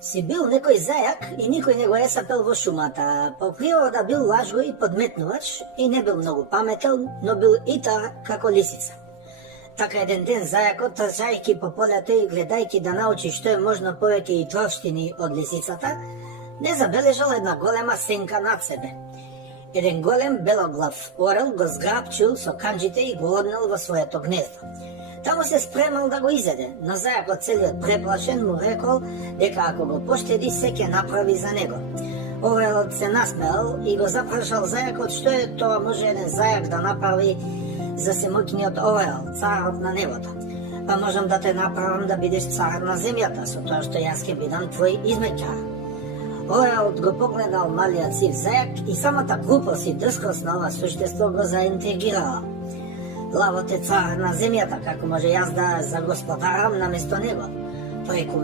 Си бил некој зајак и никој не го есапел во шумата. По природа бил лажго и подметнувач и не бил многу паметен, но бил и таа како лисица. Така еден ден зајакот, трчајќи по полето и гледајќи да научи што е можно повеќе и троштини од лисицата, не забележал една голема сенка над себе. Еден голем белоглав орел го зграпчил со канџите и го однел во своето гнездо. Таму се спремал да го изеде, но зајакот целиот преплашен му рекол дека ако го поштеди се ќе направи за него. Орелот се насмеал и го запрашал зајакот што е тоа може еден зајак да направи за семоќниот орел, царот на небото. Па можам да те направам да бидеш цар на земјата, со тоа што јас ќе бидам твој измеќар. Орелот го погледал малиот сив зајак и самата глупост и дрскост на ова суштество го заинтригирала. Лавот е цар на земјата, како може јас да загосподарам наместо него? Преку